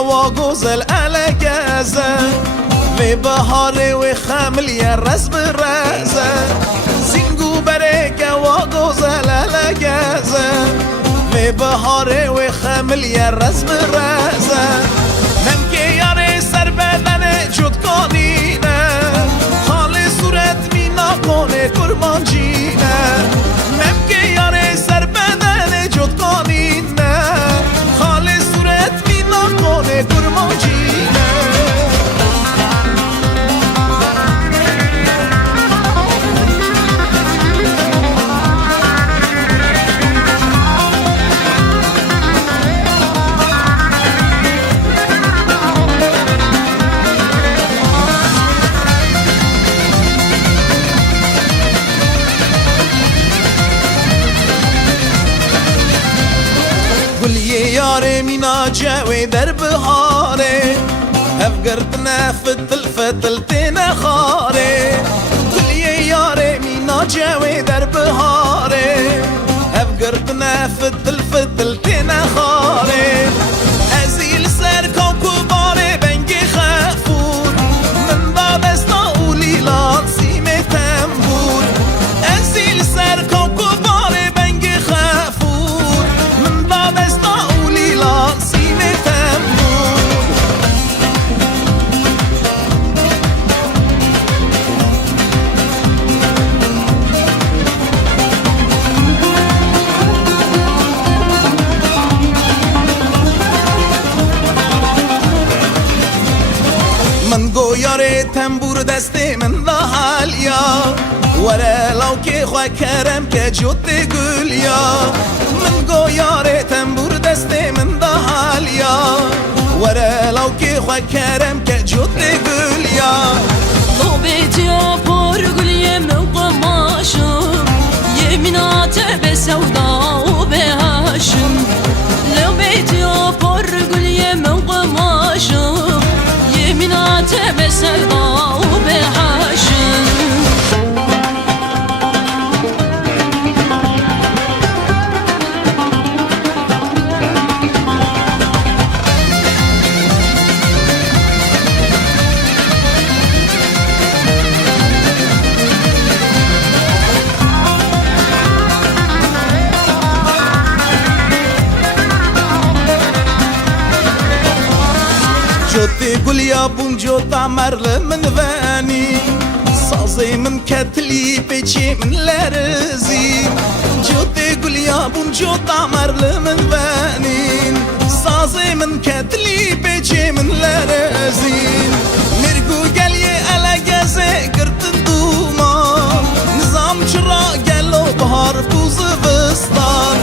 وغزل على جازة في بهار وخامل يا الراس بالرازة زنقو بريكة وغزل على جازة في بهار وخامل يا الراس بالرازة ممكن ياري سر بدن جود قانينا خالي صورت مينا قوني قربان جينا ممكن ياري سر بدن جود قانينا خالي صورت مينا قوني قربان جينا ياري مينا جاوي در بهاري افقرتنا فتل فتل تينا خاري كل ياري مينا جاوي در بهاري افقرتنا فتل فتل تينا خاري ازيل سر كوكو باري بنجي خافور من باب استاولي لان سيمي تنبور ازيل سر كوكو باري بنجي خافور من باب استاولي لان سيمي تنبور من گویاره تنبور دستی من دهالیا وره لو که خواه کرم که جد گلیا من گویاره تنبور دستی من دهالیا وره لو که خواه کرم که جد گلیا لو بیتیا پر گلیه من قماشم یمینات به سودا و به هاشم لو بیتیا پر گلیه من قماشم يمينات بسرضا وبهاشم جوتي قول يا بون جوت عمر من فاني صازي من كتلي بيجي من لارزي جوتي قول يا بون جوت عمر من فاني صازي من كتلي بيجي من لارزي مرقو قالي على جازي قرت الدوما نظام شرا قالو بهار بوز بسطان